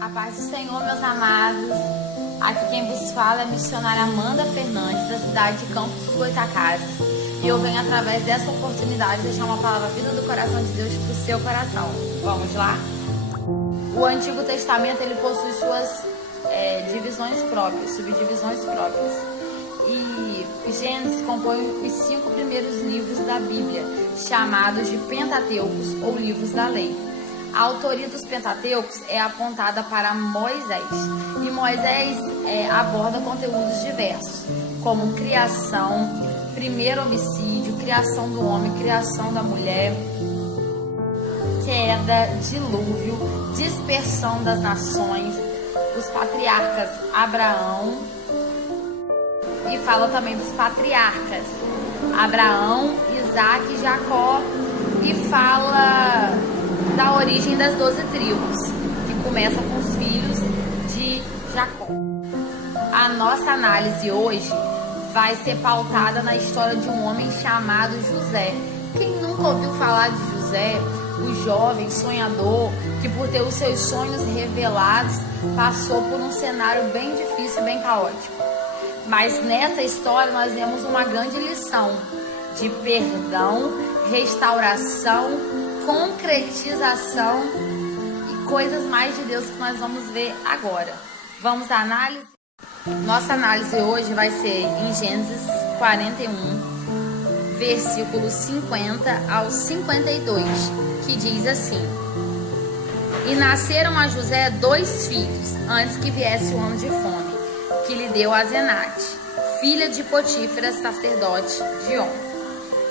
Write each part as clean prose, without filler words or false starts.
A paz do Senhor, meus amados. Aqui quem vos fala é a missionária Amanda Fernandes, da cidade de Campos dos Goytacazes. E eu venho, através dessa oportunidade, deixar uma palavra vinda do coração de Deus para o seu coração. Vamos lá? O Antigo Testamento, ele possui suas divisões próprias, subdivisões próprias. E Gênesis compõe os 5 primeiros livros da Bíblia, chamados de Pentateucos ou livros da lei. A autoria dos Pentateucos é apontada para Moisés, e Moisés aborda conteúdos diversos, como criação, primeiro homicídio, criação do homem, criação da mulher, queda, dilúvio, dispersão das nações, os patriarcas Abraão, e fala também dos patriarcas Abraão, Isaac e Jacó, e fala da origem das 12 tribos, que começa com os filhos de Jacó. A nossa análise hoje vai ser pautada na história de um homem chamado José. Quem nunca ouviu falar de José, o jovem sonhador que, por ter os seus sonhos revelados, passou por um cenário bem difícil e bem caótico. Mas nessa história nós vemos uma grande lição de perdão, restauração, concretização e coisas mais de Deus que nós vamos ver agora. Vamos à análise? Nossa análise hoje vai ser em Gênesis 41, versículos 50 ao 52, que diz assim: E nasceram a José 2 filhos, antes que viesse o ano de fome, que lhe deu Asenate, filha de Potífera, sacerdote de On.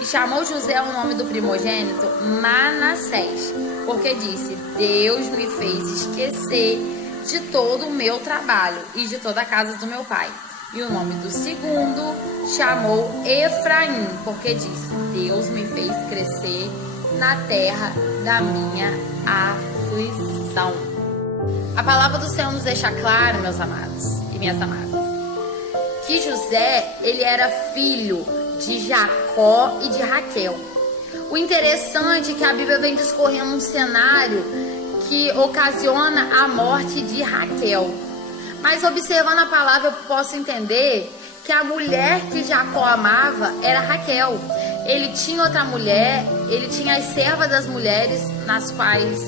E chamou José o nome do primogênito Manassés, porque disse: Deus me fez esquecer de todo o meu trabalho e de toda a casa do meu pai. E o nome do segundo chamou Efraim, porque disse: Deus me fez crescer na terra da minha aflição. A palavra do Senhor nos deixa claro, meus amados e minhas amadas, que José, ele era filho de Jacó e de Raquel. O interessante é que a Bíblia vem discorrendo um cenário que ocasiona a morte de Raquel. Mas observando a palavra, eu posso entender que a mulher que Jacó amava era Raquel. Ele tinha outra mulher, ele tinha as servas das mulheres nas quais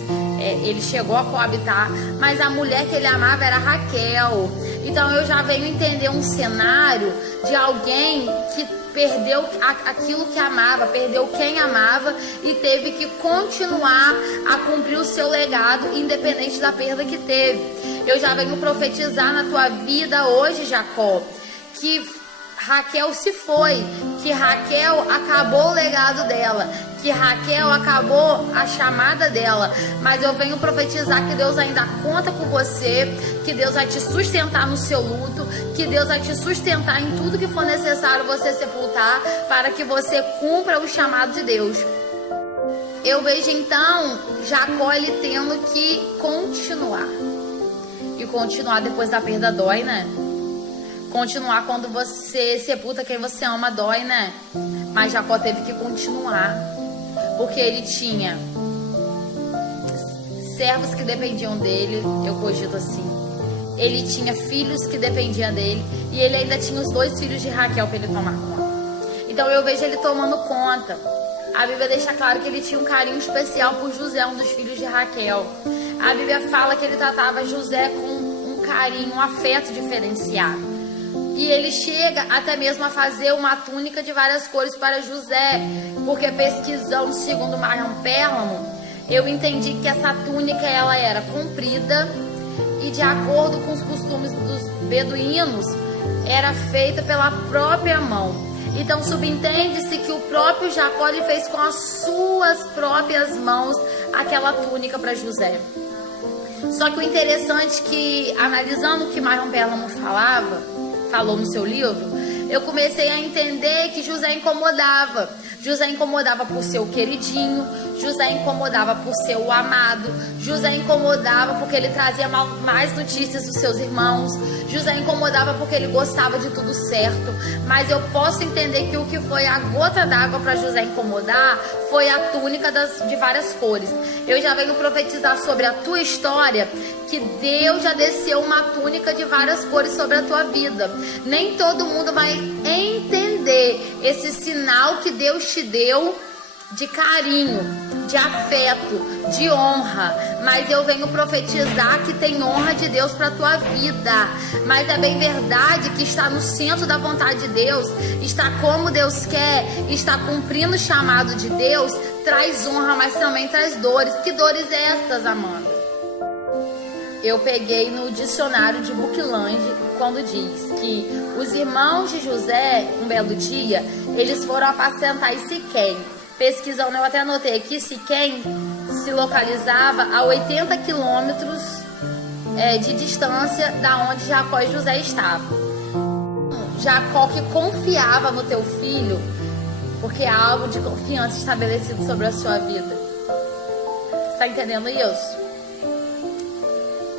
ele chegou a coabitar, mas a mulher que ele amava era Raquel. Então eu já venho entender um cenário de alguém que perdeu aquilo que amava, perdeu quem amava e teve que continuar a cumprir o seu legado, independente da perda que teve. Eu já venho profetizar na tua vida hoje, Jacó, que Raquel se foi, que Raquel acabou o legado dela, que Raquel acabou a chamada dela, mas eu venho profetizar que Deus ainda conta com você, que Deus vai te sustentar no seu luto, que Deus vai te sustentar em tudo que for necessário você sepultar, para que você cumpra o chamado de Deus. Eu vejo então Jacó ele tendo que continuar, e continuar depois da perda dói, né? Continuar quando você sepulta quem você ama dói, né? Mas Jacó teve que continuar, porque ele tinha servos que dependiam dele, eu cogito assim. Ele tinha filhos que dependiam dele, e ele ainda tinha os 2 filhos de Raquel para ele tomar conta. Então eu vejo ele tomando conta. A Bíblia deixa claro que ele tinha um carinho especial por José, um dos filhos de Raquel. A Bíblia fala que ele tratava José com um carinho, um afeto diferenciado. E ele chega até mesmo a fazer uma túnica de várias cores para José, porque pesquisando segundo Marion Perlman, eu entendi que essa túnica ela era comprida e, de acordo com os costumes dos beduínos, era feita pela própria mão. Então subentende-se que o próprio Jacó lhe fez com as suas próprias mãos aquela túnica para José. Só que o interessante é que, analisando o que Marion Perlman falou no seu livro, eu comecei a entender que José incomodava. José incomodava por ser o queridinho, José incomodava por ser o amado, José incomodava porque ele trazia mais notícias dos seus irmãos, José incomodava porque ele gostava de tudo certo. Mas eu posso entender que o que foi a gota d'água para José incomodar foi a túnica de várias cores. Eu já venho profetizar sobre a tua história que Deus já desceu uma túnica de várias cores sobre a tua vida. Nem todo mundo vai entender esse sinal que Deus te deu de carinho, de afeto, de honra, mas eu venho profetizar que tem honra de Deus para tua vida. Mas é bem verdade que está no centro da vontade de Deus, está como Deus quer, está cumprindo o chamado de Deus, traz honra, mas também traz dores. Que dores é estas, Amanda? Eu peguei no dicionário de Bookland quando diz que os irmãos de José, um belo dia, eles foram apacentar em Siquém. Pesquisando, eu até anotei aqui, Siquém se localizava a 80 quilômetros de distância da onde Jacó e José estavam. Jacó que confiava no teu filho, porque há algo de confiança estabelecido sobre a sua vida. Você está entendendo isso?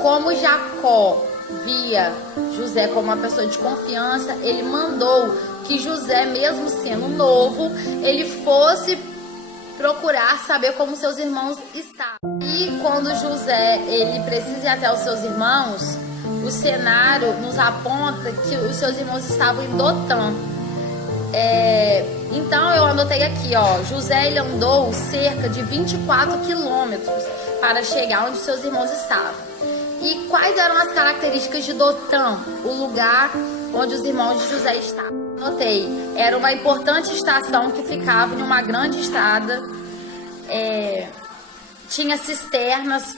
Como Jacó via José como uma pessoa de confiança, ele mandou que José, mesmo sendo novo, ele fosse procurar saber como seus irmãos estavam. E quando José ele precisa ir até os seus irmãos, o cenário nos aponta que os seus irmãos estavam em Dotã. Então eu anotei aqui, ó, José ele andou cerca de 24 quilômetros para chegar onde seus irmãos estavam. E quais eram as características de Dotã, o lugar onde os irmãos de José estavam? Notei, era uma importante estação que ficava em uma grande estrada, tinha cisternas,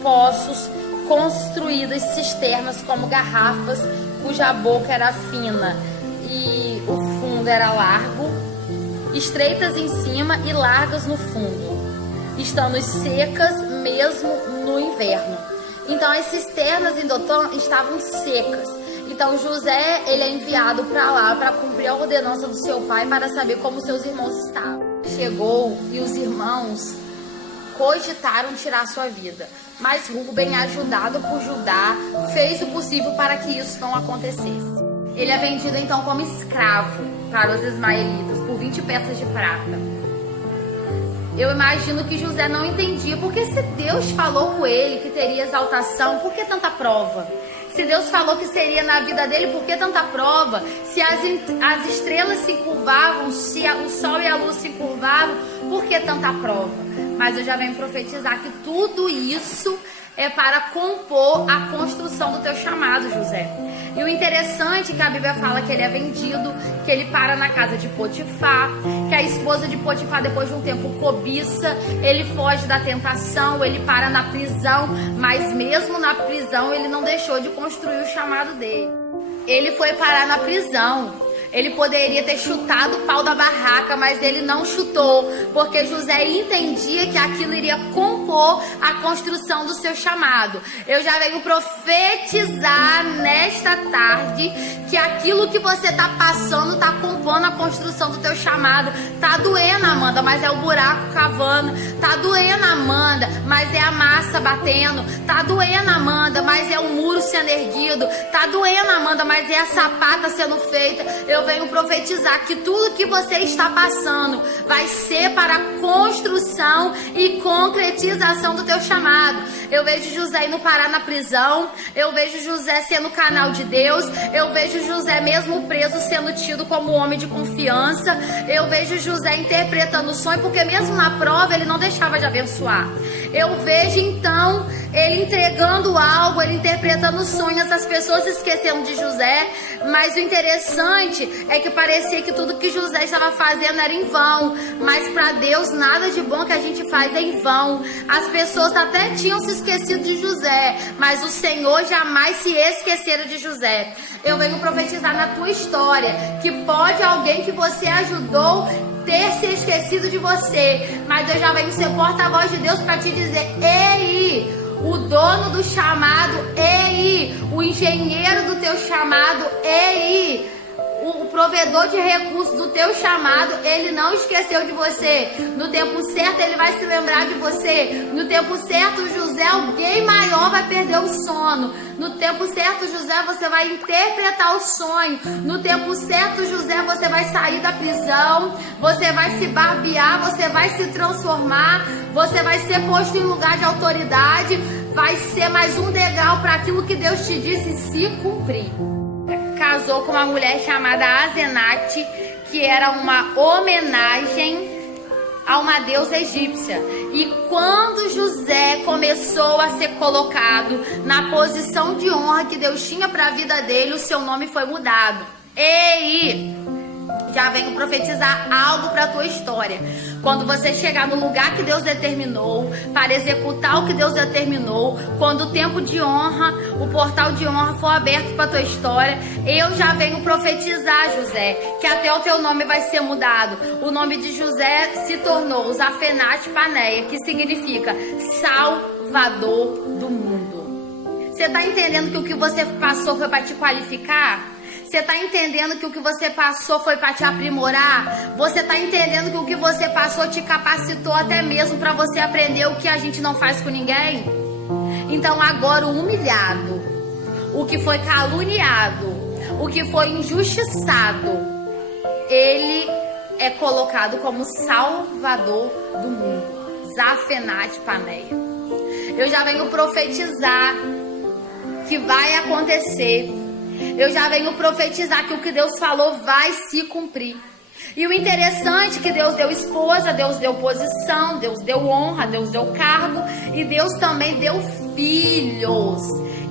poços, construídas cisternas como garrafas, cuja boca era fina e o fundo era largo, estreitas em cima e largas no fundo, estando secas mesmo no inverno. Então as cisternas em Dotã estavam secas. Então José ele é enviado para lá para cumprir a ordenança do seu pai para saber como seus irmãos estavam. Chegou e os irmãos cogitaram tirar sua vida, mas Rúben, ajudado por Judá, fez o possível para que isso não acontecesse. Ele é vendido então como escravo para os ismaelitas por 20 peças de prata. Eu imagino que José não entendia, porque se Deus falou com ele que teria exaltação, por que tanta prova? Se Deus falou que seria na vida dele, por que tanta prova? Se as estrelas se curvavam, se o sol e a luz se curvavam, por que tanta prova? Mas eu já venho profetizar que tudo isso é para compor a construção do teu chamado, José. E o interessante é que a Bíblia fala que ele é vendido, que ele para na casa de Potifar, que a esposa de Potifar depois de um tempo cobiça, ele foge da tentação, ele para na prisão, mas mesmo na prisão ele não deixou de construir o chamado dele. Ele foi parar na prisão. Ele poderia ter chutado o pau da barraca, mas ele não chutou, porque José entendia que aquilo iria compor a construção do seu chamado. Eu já venho profetizar nesta tarde que aquilo que você está passando está compondo a construção do teu chamado. Tá doendo, Amanda, mas é o buraco cavando. Tá doendo, Amanda, mas é a massa batendo. Tá doendo, Amanda, mas é o muro sendo erguido. Tá doendo, Amanda, mas é a sapata sendo feita. Eu venho profetizar que tudo que você está passando vai ser para a construção e concretização do teu chamado. Eu vejo José indo parar na prisão, eu vejo José sendo canal de Deus, eu vejo José mesmo preso sendo tido como homem de confiança, eu vejo José interpretando o sonho, porque mesmo na prova ele não deixava de abençoar. Eu vejo então ele entregando algo, ele interpretando sonhos, as pessoas esquecendo de José, mas o interessante é que parecia que tudo que José estava fazendo era em vão, mas para Deus nada de bom que a gente faz é em vão. As pessoas até tinham se esquecido de José, mas o Senhor jamais se esquecera de José. Eu venho profetizar na tua história que pode alguém que você ajudou ter se esquecido de você, mas eu já venho ser porta-voz de Deus para te dizer: ei, o dono do chamado, ei, o engenheiro do teu chamado, ei, o provedor de recursos do teu chamado, ele não esqueceu de você. No tempo certo ele vai se lembrar de você. No tempo certo, José, alguém maior vai perder o sono. No tempo certo, José, você vai interpretar o sonho. No tempo certo, José, você vai sair da prisão, você vai se barbear, você vai se transformar, você vai ser posto em lugar de autoridade. vai ser mais um degrau para aquilo que Deus te disse se cumprir. Casou com uma mulher chamada Asenate, que era uma homenagem a uma deusa egípcia. E quando José começou a ser colocado na posição de honra que Deus tinha para a vida dele, o seu nome foi mudado. Ei, já venho profetizar algo para a tua história. Quando você chegar no lugar que Deus determinou, para executar o que Deus determinou, quando o tempo de honra, o portal de honra for aberto para a tua história, eu já venho profetizar, José, que até o teu nome vai ser mudado. O nome de José se tornou Zafenate Paneia, que significa Salvador do mundo. Você está entendendo que o que você passou foi para te qualificar? Você está entendendo que o que você passou foi para te aprimorar? Você está entendendo que o que você passou te capacitou até mesmo para você aprender o que a gente não faz com ninguém? Então agora o humilhado, o que foi caluniado, o que foi injustiçado, ele é colocado como Salvador do mundo. Zafenate Paneia. Eu já venho profetizar que vai acontecer. Eu já venho profetizar que o que Deus falou vai se cumprir. E o interessante é que Deus deu esposa, Deus deu posição, Deus deu honra, Deus deu cargo e Deus também deu filhos.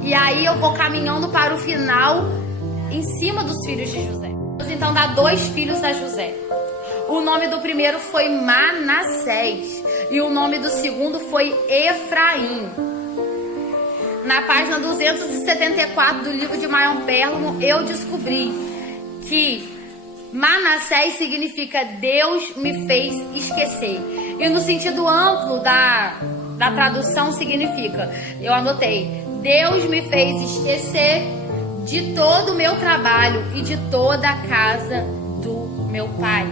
E aí eu vou caminhando para o final em cima dos filhos de José. Deus então dá 2 filhos a José. O nome do primeiro foi Manassés e o nome do segundo foi Efraim. Na página 274 do livro de Maior Pérgamo, eu descobri que Manassés significa Deus me fez esquecer. E no sentido amplo da tradução significa, eu anotei, Deus me fez esquecer de todo o meu trabalho e de toda a casa do meu pai.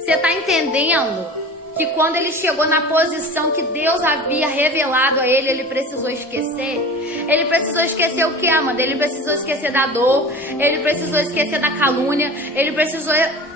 Você está entendendo? Que quando ele chegou na posição que Deus havia revelado a ele, ele precisou esquecer. Ele precisou esquecer o que, Amanda? Ele precisou esquecer da dor, ele precisou esquecer da calúnia, ele precisou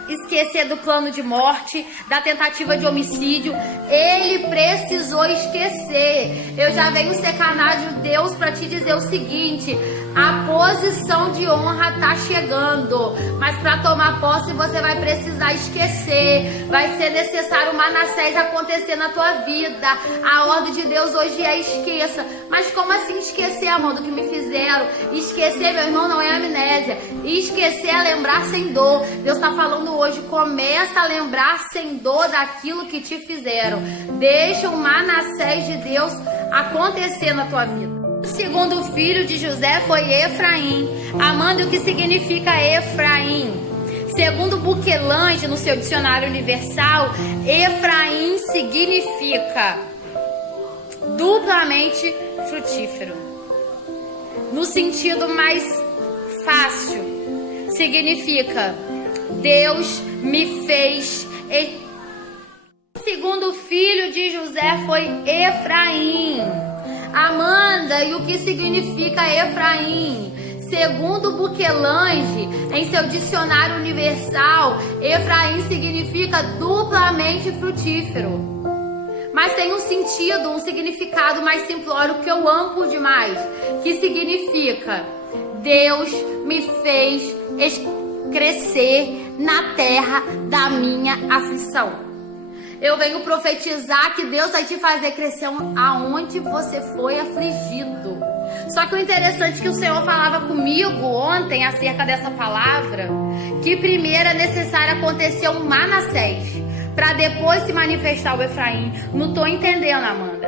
esquecer do plano de morte, da tentativa de homicídio. Ele precisou esquecer. Eu já venho ser canal de Deus para te dizer o seguinte: a posição de honra está chegando, mas para tomar posse você vai precisar esquecer. Vai ser necessário Manassés acontecer na tua vida. A ordem de Deus hoje é esqueça. Mas como assim esquecer, amor, do que me fizeram? Esquecer, meu irmão, não é amnésia. Esquecer é lembrar sem dor. Deus está falando hoje, começa a lembrar sem dor daquilo que te fizeram. Deixa o Manassés de Deus acontecer na tua vida. O segundo filho de José foi Efraim. Amanda, o que significa Efraim? Segundo Buquelange, no seu dicionário universal, Efraim significa duplamente frutífero. No sentido mais fácil, significa Deus me fez. O segundo filho de José foi Efraim. Amanda, e o que significa Efraim? Segundo Buquelange, em seu dicionário universal, Efraim significa duplamente frutífero. Mas tem um sentido, um significado mais simplório que eu amo por demais, que significa Deus me fez crescer na terra da minha aflição. Eu venho profetizar que Deus vai te fazer crescer aonde você foi afligido. Só que o interessante é que o Senhor falava comigo ontem acerca dessa palavra, que primeiro é necessário acontecer um Manassés, para depois se manifestar o Efraim. Não estou entendendo, Amanda.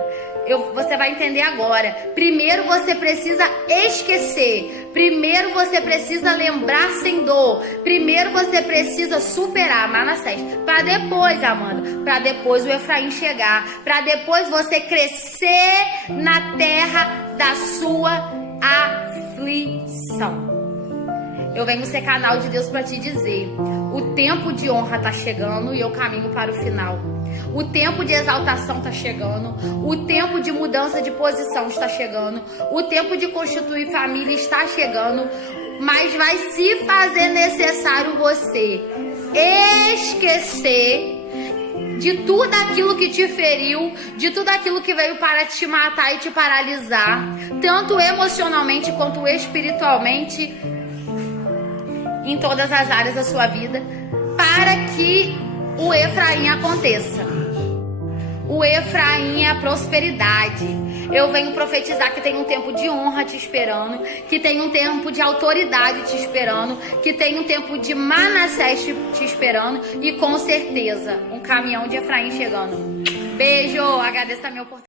Você vai entender agora. Primeiro você precisa esquecer. Primeiro você precisa lembrar sem dor. Primeiro você precisa superar Manassés. Para depois, Amanda, para depois o Efraim chegar. Para depois você crescer na terra da sua aflição. Eu venho ser canal de Deus para te dizer: o tempo de honra está chegando e eu caminho para o final. O tempo de exaltação está chegando. O tempo de mudança de posição está chegando. O tempo de constituir família está chegando. Mas vai se fazer necessário você esquecer de tudo aquilo que te feriu, de tudo aquilo que veio para te matar e te paralisar, tanto emocionalmente quanto espiritualmente, em todas as áreas da sua vida, para que o Efraim aconteça. O Efraim é a prosperidade. Eu venho profetizar que tem um tempo de honra te esperando, que tem um tempo de autoridade te esperando, que tem um tempo de Manassés te esperando e com certeza um caminhão de Efraim chegando. Beijo, agradeço a minha oportunidade.